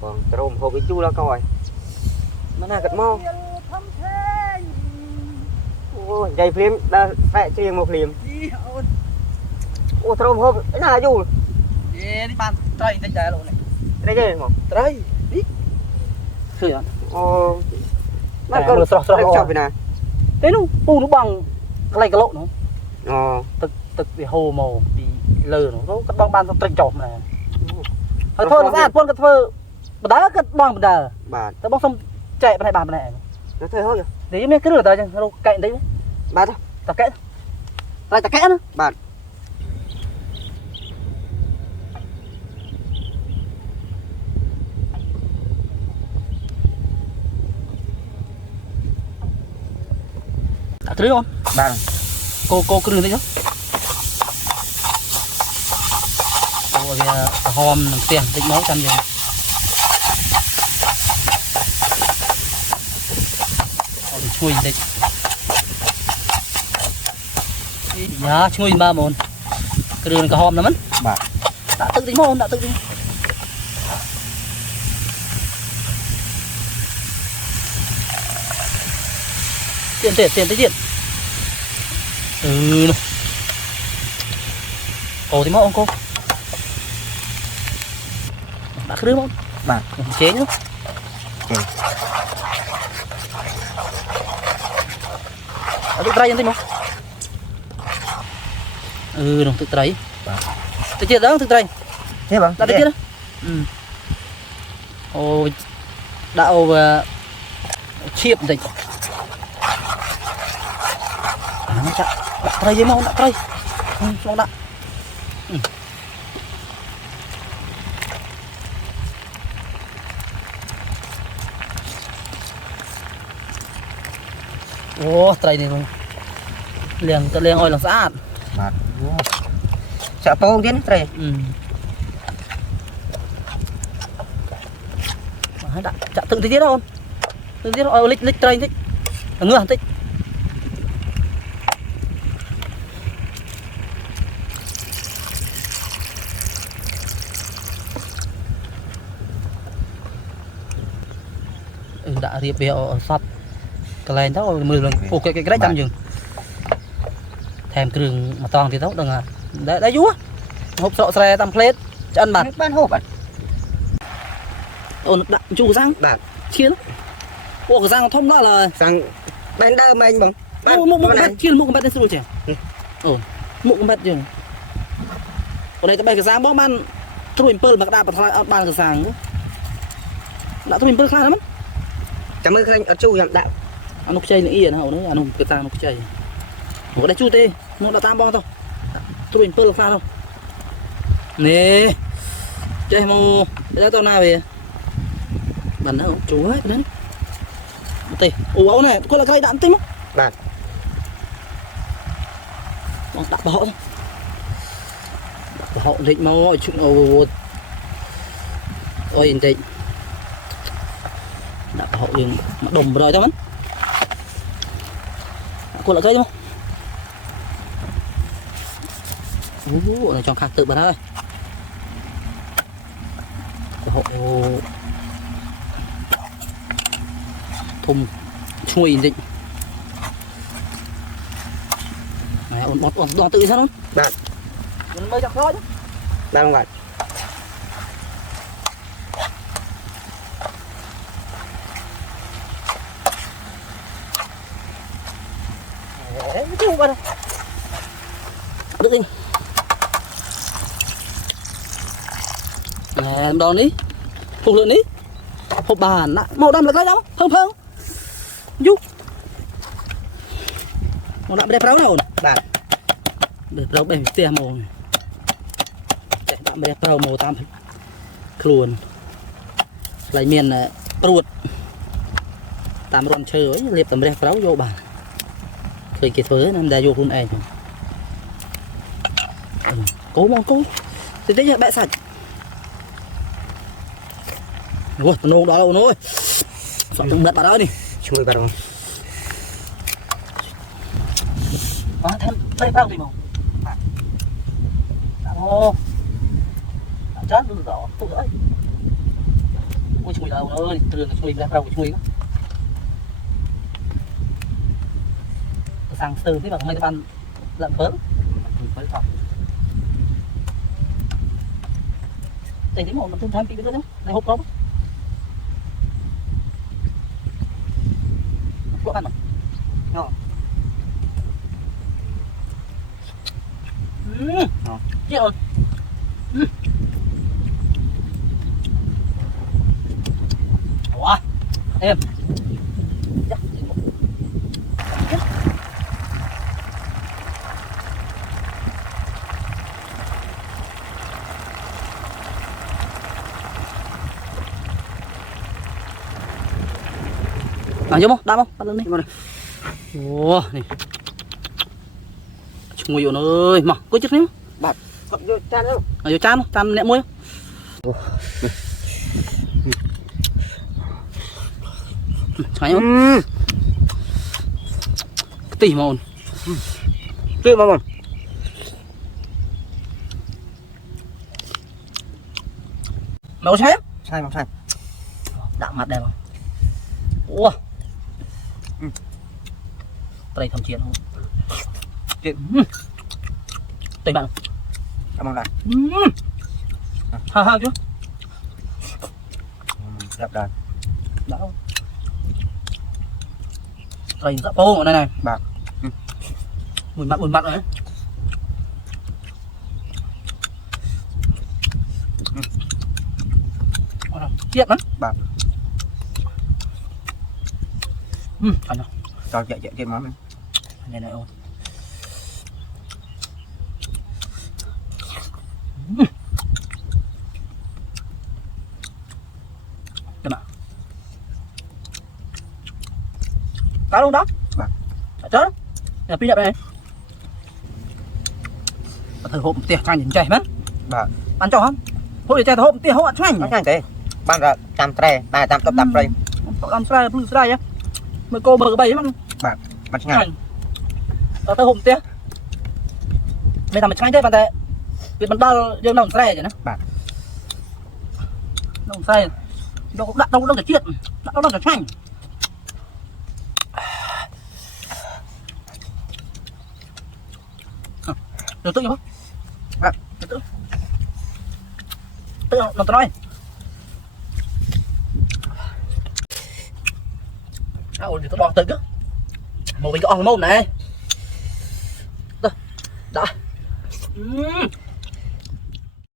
còn trôm hộp với chu là coi nó là cật mo ôi dây phim đã vẽ riêng một liềm ôi trôm hộp cái nào chu đi bàn trai tính đại luôn này đây chơi không trai đi sửa ồ nó còn chọc về nào thế nó bằng cái này cái lộn nó tức bị hồ màu bị lờ nó cắt băng ban trong tranh chọc này thôi nó ra con cắt phơ đá cắt băng đờ bà tao bóc xong chạy bên này bàn bên này nó thôi thôi để mấy cái rửa tao chứ đâu cạnh đấy bà thôi tao kẽ lại tao kẽ nữa bà đã tới không bà cô cứ đừng thấy chứ cô bây giờ hòm tiền tích máu trăm rồi chui đây nhá chui ba môn cái đường cái hòm nó mất bà đã tự tính môn đã tự tính tiền tới tiền cô thì món cô đã cứ không bà chế nữa tự trai anh không đồng tự trai tự chia đó tự trai thế bằng đã được chưa đó ôi đạo chiếp dịch đặt trai với mong đặt trai mong đặt ô trai này không liền oi là sát bà sợ phong tiến trai đã chặt từng tí tiết không từng tiết oi lịch trai thích ngựa thích đã riêng bèo sập cái này đó 10 lần ok cái đấy trăm dừng thèm cường mà toàn thì tốt đừng à đấy vú hộp sọ xe tam plate cho ăn mặt bán hộp ạ ôn đặng chu răng bạn chia ô cái răng thông đó là sang bên đâu mà anh bằng một mét chia một mét đến rồi chèo một mét dừng ở đây cái bay cái răng bó man thui pơ mà đạp vào bàn cái răng đã thui pơ khai lắm cảm ơn anh ở chu làm đạo anh nục chay này yên hậu đấy anh nục cái tang nục chay một cái chu tê nó đã tam bong thôi thui pơ khai thôi nè chơi mù để tao nào về bắn đâu chú ấy đấy tê ủa này có là cây đạn tim không bạn đặt bảo họ định mau chuyện ôi định đặt họ dừng đồng rồi thôi cô là cây không này cho khác tự bắn ơi họ thùng chui định này ổn tự sao không bạn mới chặt thôi bạn không bạn chứ không được đi nè em đòn đi phục lượng đi hộp bàn màu đậm là cái đâu không giúp màu đậm đẹp ráo đâu bạn đẹp ráo bèn tiền màu này đậm đẹp ráo màu tam luôn lại miền này ruột tam ron chơi ấy liệp tầm đẹp ráo vô bàn khởi kết với năm đại vô luôn em cố mong cố thì đấy là bẹ sạch ôi nô đó đâu nôi sợ từng đợt bà đó đi chui vào đâu thêm đây bao gì mà ô chết được rõ tụi ấy đâu ơi từ là chui ra đâu chui sang từ thế mà mấy cái ban lợn phớn phớn không đây tiếng một mình thêm tí nữa này hộp không có ăn mà ngon chết rồi wow em vô không? Đam không? Bắt lên đi. Ủa, này. Ngồi vô ơi, mà có chút níu. Bạc. Vô chan đâu? Vô chan không? Chan nẹ muối không? Cháy không? Tỉ mà ổn. Chưa mà ổn. Mày có cháy không? Sai không sai. Đạm mặt đẹp không? Ủa. Đây thầm chiến không? Chuyện. Tình bạn. Cảm ơn bạn. Ha ha chứ. Đẹp đàn. Đã không? Đây dạo phố ở đây này. Bạc. Mùi mặn đấy. Chiết lắm. Bạc. Ăn nào. Cho chạy món mình. Này này ôi. Được ạ. Cá luôn đó. Vâng. Chết. Nhà pin nhập này. Thử hộp tiệc chanh đến chảy mất. Vâng. Ăn cho không? Thôi để chảy hộp tiệc hộp ăn chanh. Nó nhanh thế. Ban ra tam tre, ba tam tập đây. Làm sao blue slide á. Mới cô bờ bảy mà. Vâng. Bắt nhanh. Tao hộp tiệc. Mày làm chanh thế bạn tệ. Việc bạn bao giờ nó slide vậy nó. Vâng. Nó slide. Nó cũng đặt đâu đâu để chiết. Đặt đâu để chanh. Được tự không? Vâng. Tự. Tự làm tao nói. Ôi tao bỏ tự cứ. Một mình cái on mồm này. Đó. Đó.